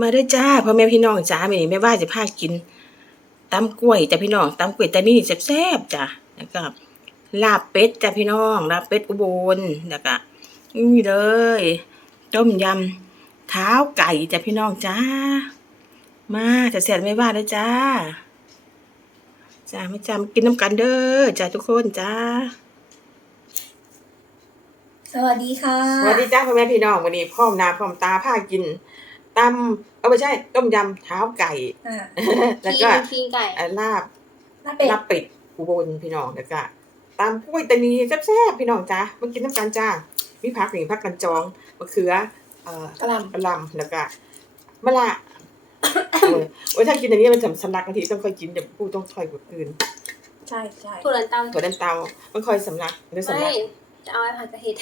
มาเด้อจ้าพ่อแม่พี่น้องจ้ามื้อนี้แม่ว่าจะพากินตำกล้วยจ้ะพี่น้องตำกล้วยตานี่แซ่บๆจ้ะแล้วก็ลาบเป็ดจ้ะพี่น้องลาบเป็ดอุบลแล้วก็นี่เลยต้มยำเท้าไก่จ้ะพี่น้องจ้า มาจะแซ่บไม่ว่าเด้อจ้าจ้ามาจ้ามากินน้ำกันเด้อจ้าทุกคนจ้า สวัสดีค่ะ สวัสดีจ้าพ่อแม่พี่น้องวันนี้พร้อมหนาพร้อมตาพากิน ตำเออไม่ใช่ต้มยำเท้าไก่ อ่าแล้วก็คิงไก่อ่าลาบน้าเป็ดลาบเป็ดอุบลพี่น้องแล้วก็ตำกล้วยตานีแซ่บๆพี่น้องจ้ามากินน้ำกันจ้ามีผักหนึ่งผักกันจองมะเขือเอ่อกระหลกระหลำแล้วก็มะละเออโอ้ยถ้ากินอันนี้มันจะสำลักบางทีต้องค่อยกินเดี๋ยวพูดต้องค่อยกดคืนำใช่ใช่ถั่วลันเตาถั่วดันเตามันค่อยสำลักเดี๋ยวสำลัไม่กจะเอาไปผัดกระเห็ด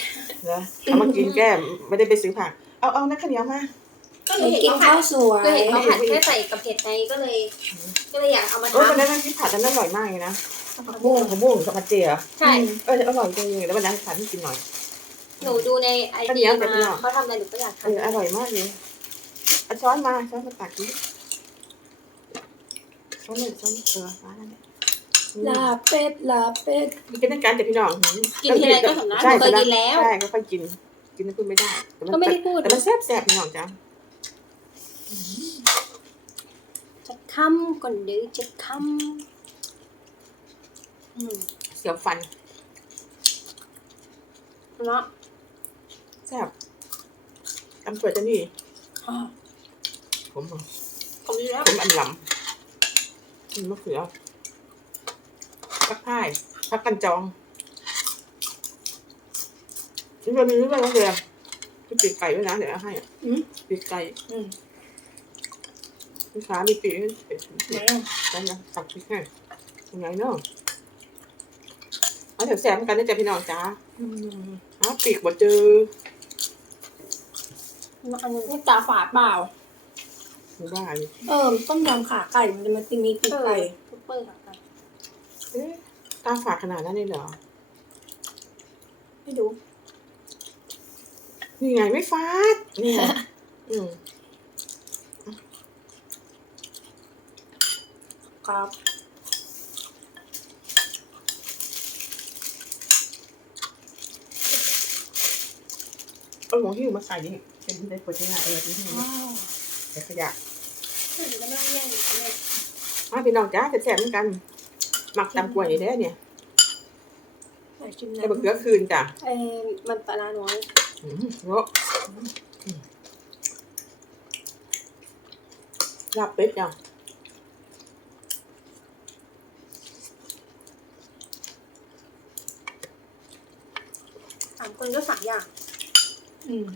นะเอามากินแก้มไม่ได้ไปซื้อผักเอาเอานักข้าวเหนียวมาก็ หนูเห็นกินเขาผัข้าดวสวยก็เห็นเขาผัดแค่ใส่กับเห็ดไงก็เลย ก็เลยอยากเอามาโอ้ยทำวันนั้นที่ผัดอันนั้นอร่อยมากเลยนะผักบุ้บุ้งงของบุ้งกับผัดเจียวใช่เอออร่อยจริงแล้ววันนั้นผัดให้กินหน่อยหนูดูในไอข้าวเหนีจียวมากับพี่น้องเขาทำอะไรหนูก็อยากเออทำอร่อยมากเลยเอาช้อนมาช้อนมาตักดิช้อนหนึ่งช้อนเออมาแล้วเนี่ยลาบเป็ดลาบเป็ดมีกินด้วยกันแต่พี่น้องหืมกินทีไรก็สำลักหใช่นูเคยกินแล้วใช่ก็ค่อยกิน กินไม่พูดไม่ได้แต่มันก็ไม่ได้พูดแต่มันแซ่บแซ่บพี่น้องจ้ะ จะ คำก่อนเดี๋ยวจะคำอืมเสียวฟันเนาะแซ่บตำสวยจะนี่อ่าผมเหรอผมดูแล้วผมอันหลำกินมะเขือผักพ่ายผักกันจองนี่มันมีเรื่องอะไรเดียวมีปีกไก่ด้วยนะเดี๋ยวเอาให้อะอืมปีกไก่ อืม ลูกค้ามีปีกให้เป็ดไหนอะได้นะตักปีกให้ยังไงเนาะเอาเดี๋ยวแซมกันนะจ๊ะพี่น้องจ้าอืมอ้าวปีกบ่เจออันนึงนี่ตาฝาดเปล่าหมู่บ้านเออต้มยำขาไก่มันจะมาตีมีปีกไก่ซุปเปอร์ค่ะเอ๊ะตาฝาดขนาดนั้นเลยเหรอไม่ดูนี่ไงไม่ฟาดนี่ไงอืม ครับ เอาหัวหิ้วมาใส่นี่เป็นที่ได้ผลที่น่าเออที่นี่ว้าวใส่ขยะหนูก็ไม่ต้องแย่งกันเลยมาพี่น้องจ้าแซ่บๆเหมือนกัน หมักตำกล้วยได้เนี่ยใส่ชิมใส่น้ำบะเขือคืนจ้ะเอ้มันปลาร้าน้อยอืมโอ้อืมลาบเป็ดจ้ะ สามคนก็สามอย่าง อืม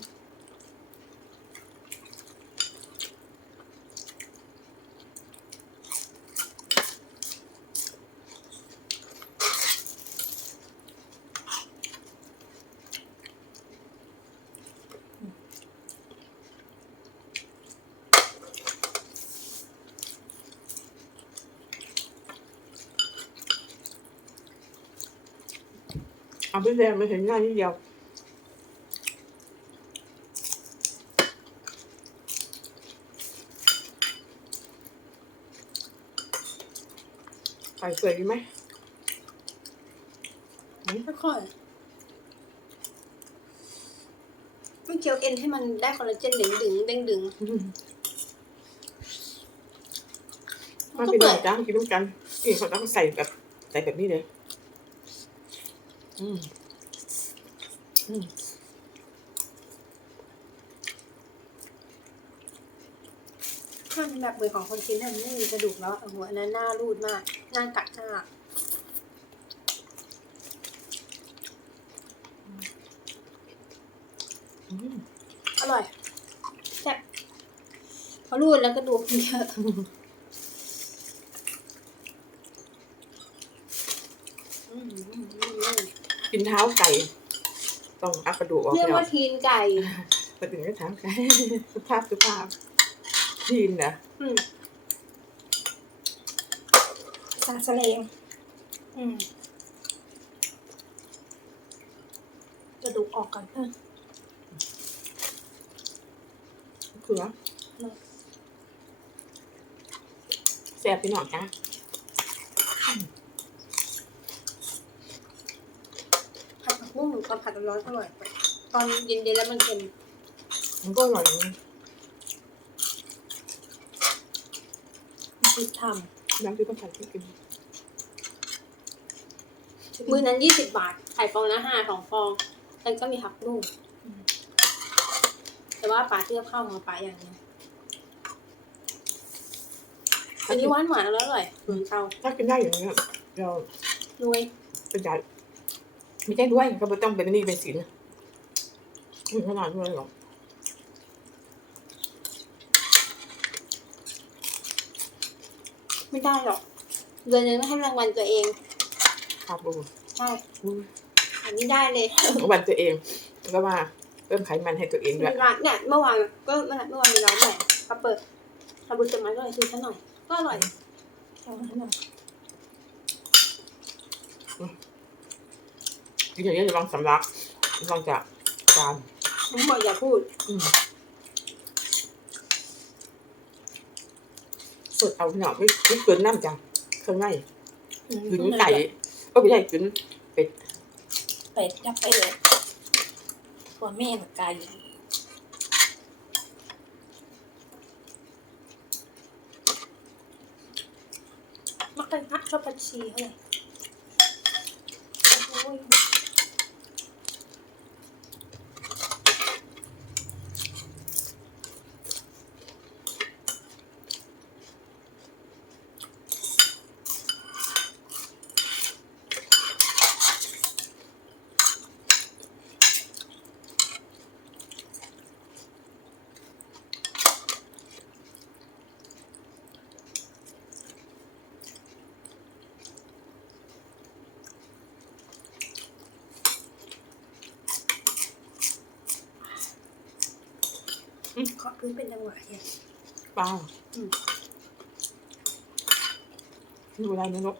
เอาพี่แดงมาเห็นง่ายนิดเดียวไก่เปื่อยดีไหมค่อยไม่เคี้ยวเอ็นให้มันได้คอลลาเจนดึงดึงเด้งดึงอืมมัมานก็พี่น้เปิองดจ้ากินน้ำกันนี่เขาต้องใส่แบบใส่แบบนี้เลย อืมอืมถ้าเป็นแบบเบอร์ของคนกินถ้ามันไม่มีกระดูกแล้วโอ้โหอันนั้นน่ารูดมากน่ากัดมากอร่อยแซ่บพอรูดแล้วกระดูกเยอะอืมอืมอืมอืม กินเท้าไก่ ต้องอักกระดูกออกเรียกเนาะว่าทีนไก่มาถึงก็เท้าไก่สุภาพสุภาพ ทีนนะอืมซาสเลงอืมกระดูกออกก่อนเออเขือแซ่บพี่น้องจ้า ผัดผักบุ้ง ตอนผัดร้อนๆอร่อยกว่าตอนเย็นๆแล้วมันเค็มมันก็อร่อยนะคิดทน้ำที่ต้องใส่ที่กินมือนั้นยี่สิบบาทไข่ฟองละห้าสองฟองแล้วก็มีผักบุ้งแต่ว่าปลาเทียบข้าวของปลาอย่างหนึงอันนี้หวานหวานๆแล้วอร่อยเหมือนเตาถ้ากินได้อย่างนี้เรารวยประหยัด ไม่ใช่ด้วยก็ไม่ต้องเป็นหนี้เป็นสินอืมขนาดด้วยหรอกไม่ได้หรอกเดือนนึงไม่ให้รางวัลตัวเองครับบูใช่อืมอันนี้ได้เลยวันตัวเองแล้วก็ว่าเพิ่มไขมันให้ตัวเองด้วยร้านเนี่ยเมื่อวานก็เมื่อเมื่อวานมีร้านใหม่เขาเปิดคาบูเซมันก็เลยซื้อซะหน่อย ก็อร่อยำเอาให้หน่อย กินอย่างนี้จะลองสำลักลองจากจานผมบอกอย่าพูดอืมสดเอาหน่อยไม่ไม่เกินน้ำจ้ะเครื่องในอืมกึนไก่ก็ไม่ใช่กึนเป็ดเป็ดจะเป็ดตัวแม่นไก่มักเป็นพักชอบผัดชีเท่าไหร่โอ้ย ขอ พื้นเป็นจังหวะเนี่ยปลาอืมดูอะไรนะลูก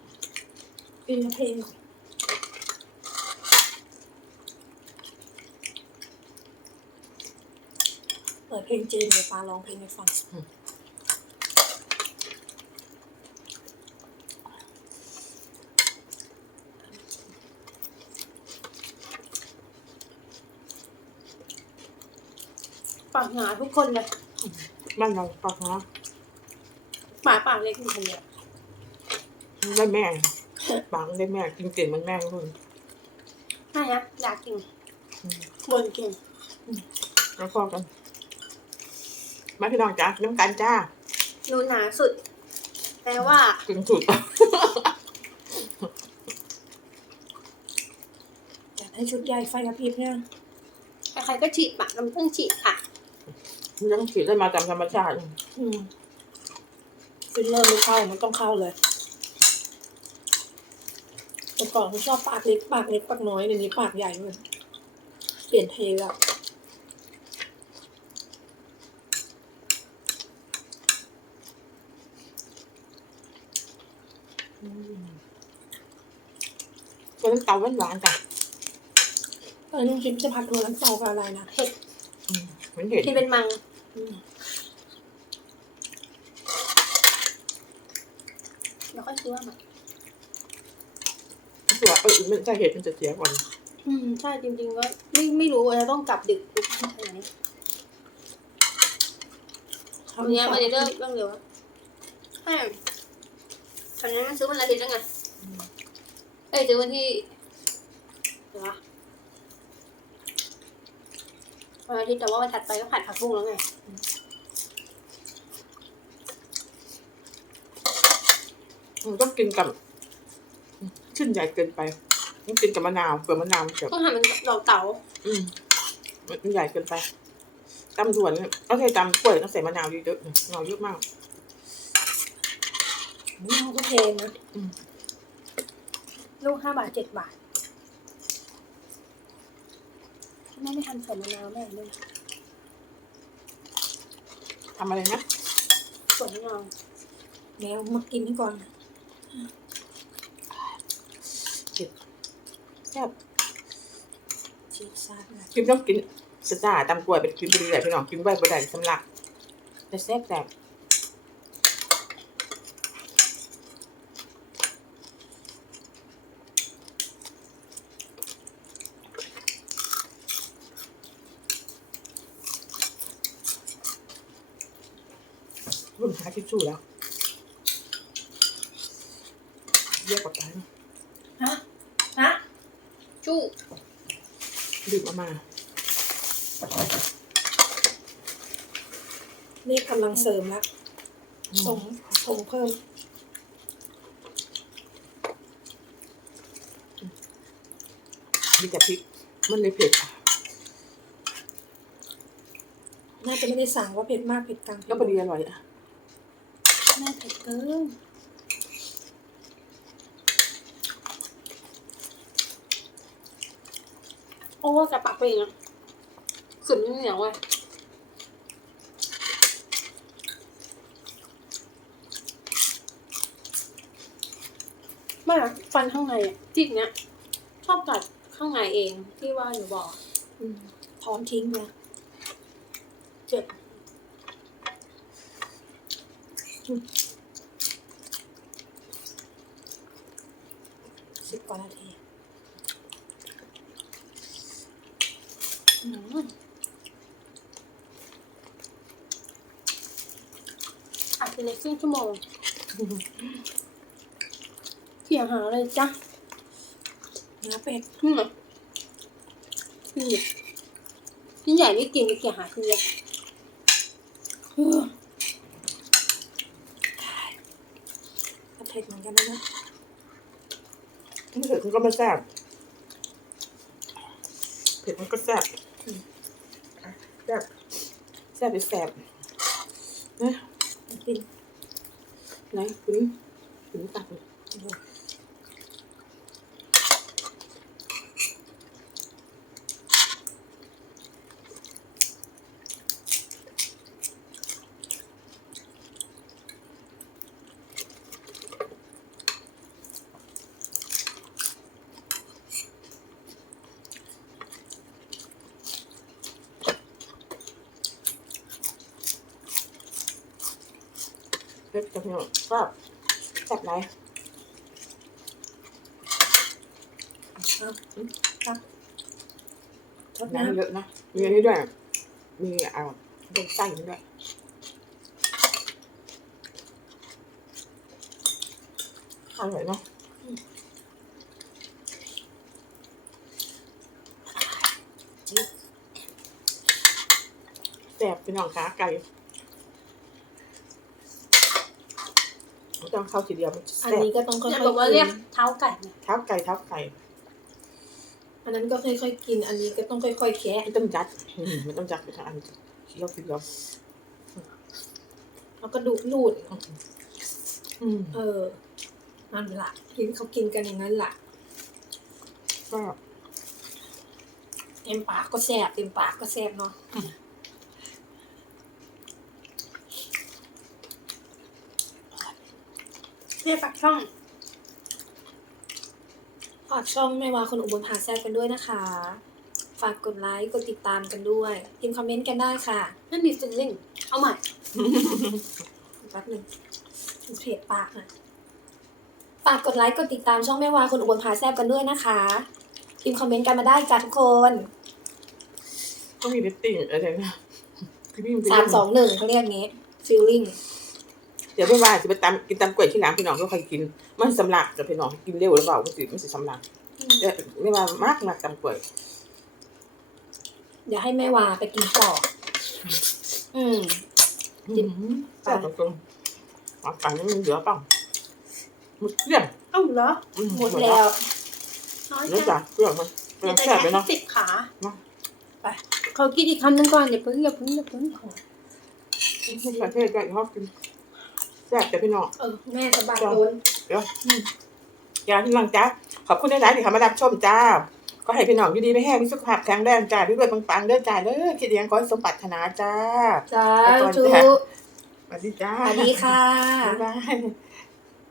ปีละเพลงเปิดเพลงจีนเดี๋ยวปาร้องเพลงให้ฟัง หนาทุกคนเลยบ้านเราปลาฮะหมาปากเล็กอยู่คนเดียวได้แม่ปากได้แม่กินเก่งเหมันแม่ทุกคนใช่นะอยากกินอืมบนกินแล้วพอกันมาพี่น้องจ้าน้ำกันจ้าหนูหนาสุดแต่ว่ากินสุดอยากให้ชุดใหญ่ไฟกระพริบเนี่ยใครๆก็ฉีดปากน้ำผึ้งฉีดค่ะ มันต้องฉีดได้มาตามธรรมชาติ อืมฟิลเลอร์ไม่เข้ามันต้องเข้าเลยแต่ก่อนเขาชอบปากเล็กปากเล็กปากน้อยเดี๋ยวนี้ปากใหญ่เลยเปลี่ยนเทแล้วก็น้ำเตาหวานๆจ้ะตอนนี้คิดจะผัดหัวน้ำเตากับอะไรนะเห็ดอืมเหมือนเห็ดที่เป็นมังอืม แล้วก็คิดว่ามันตัวเออมันใช่เห็ดมันจะเสียก่อนอืมใช่จริงๆก็ไม่ไม่รู้ว่าจะต้องกลับดึกทุกที่ไหนวันนี้วันนี้เลิกเรื่องเร็วอะใช่ตอนนี้ซื้อวันอาทิตย์แล้วไงเอ้ยซื้อวันที่เดี๋ยววะ วันอาทิตย์แต่ว่าวันถัดไปก็ผัดผักบุ้งแล้วไงมันต้องกินกับชื่นใหญ่เกินไปต้องกินกับมะนาวเปลือกมะนาวแบบต้องทำเป็นดอกเต๋าอืมมันใหญ่เกินไปตำด่วนเนี่ยต้องใช้ตำกล้วยต้องใส่มะนาวเยอะๆมะนาวเยอะมากนี่เขาก็เพลงนะลูกห้าบาทเจ็ดบาท แม่ไม่ทำใส่มะนาวแม่ด้วยทำอะไรนะส่วนมะนาวแมวมากินให้ก่อนแซ่บชีสซาดนะกินต้องกินสตาร์ตำกล้วยเป็นกินไปเรื่อยๆพี่น้องกินไว้บ่ได้สำลักแต่แซ่บแซ่บ รุ่นหาทิชชู่แล้วเรียกกับตายฮะฮะชู้ดื่มเอามา นี่กำลังเสริมแล้วส่งส่งเพิ่ม มีแต่พริก มันเลยเผ็ดน่าจะไม่ได้สั่งว่าเผ็ดมากเผ็ดกลางก็พอดีอร่อยอะ แม่เผ็ดเกินโอ้กระปักไปอีกนะขึ้นยังเหนียวเลยไม่อะฟันข้างในอะจิกเนี้ย ชอบกัดข้างในเองที่ว่าหนูบอกอะอืมถอนทิ้งเลยเจ็บ สิบกว่านาทีอืมอาจจะในครึ่งชั่วโมงเกี่ยหาอะไรจ๊ะเนื้อเป็ดนี่ไงชิ้นใหญ่ชิ้นใหญ่ไม่กินไปเกี่ยหาชิ้นเล็กเออ ก็เผ็ดเหมือนกันนะเนี่ยไม่เผ็ดมันก็ไม่แซ่บเผ็ดมันก็แซ่บอืมแซ่บแซ่บไปแซ่บนะกินไหนคุณคุณตักเลย เผ็ดจังเลยชอบแซ่บไหนครับครับทดน้ำน้ำเยอะนะ มีอันนี้ด้วย มีอ่าเป็นไส้มันด้วยอร่อยเนาะแซ่บเป็นน้องขาไก่ไม่ ต้องเข้าทีเดียวมันอันแซ่บนี้ก็ต้องค่อยเนี่ยๆบอกว่ากิเรียกนเท้าไก่เนี่ยเท้าไก่เท้าไก่อันนั้นก็ค่อยๆกิน อันนี้ก็ต้องค่อยๆแคะไม่ต้องยัดอืมไม่ต้องยัดไปทางอันเคี้ยวทีเดียวแล้วก็ดูดลูด อืมเออนั่นล่ะกินเขากินกันอย่างนั้นล่ะก็เต็มปากก็แสบเต็มปากก็แสบเนาะ เรียกปากช่องฝากช่องแม่วาคนอุบลพาแซบกันด้วยนะคะ ฝากกดไลค์กดติดตามกันด้วยพิมพ์คอมเมนต์กันได้ค่ะไม่มีฟิลลิ่งเอาใหม่แป๊บหนึ่งมันเผ็ดปากนะฝากกดไลค์กดติดตามช่องแม่วาคนอุบลพาแซบกันด้วยนะคะพิมพ์คอมเมนต์กันมาได้จ้าทุกคนก็มีเรตติ้งอะไรนะคือพี่มันเป็นสามสองหนึ่งเขาเรียกงี้ฟิลลิ่งเดี๋ยวไม่ว่าจะไปตำกินตำกล้วยที่หลังพี่น้องก็ใครกิน มันสำลักจะพี่น้องกินเร็วหรือเปล่ามันสิมันสิสำลักเดี๋ยวไม่ว่ามากมากตำกล้วยอย่าให้แม่วาไปกินต่อ อืมอืมแซ่บตรงๆเอาไก่นี่มันเหลือเปล่าหมดเกลี้ยงเอ้าเหรออืหมดแล้วน้อยเนื้อจัจ่างเกลือมันเดี๋ยวจะแซ่บไปแค่เนาะติดขาเนาะไปเขากินอีกคำหนึงก่อนอย่าเพิ่งอย่าเพิ่งอย่าเพิ่งทุกประเทศก็ชอบกิน แซ่บแต่พี่น้อง เออแม่สะบัดโดนยาที่ลังจ้าขอบคุณหลายๆที่เข้ามารับชมจ้า ก็ให้พี่น้องอยู่ดีไม่แห้งมีสุขภาพแข็งแรงจ้าด้วยปังๆเด้อจ้าเด้อคิดยังขอให้สมปรารถนาจ้า จ้าไปก่อนจูจ้ะสวัสดีจ้า สวัสดีค่ะบ๊ายบาย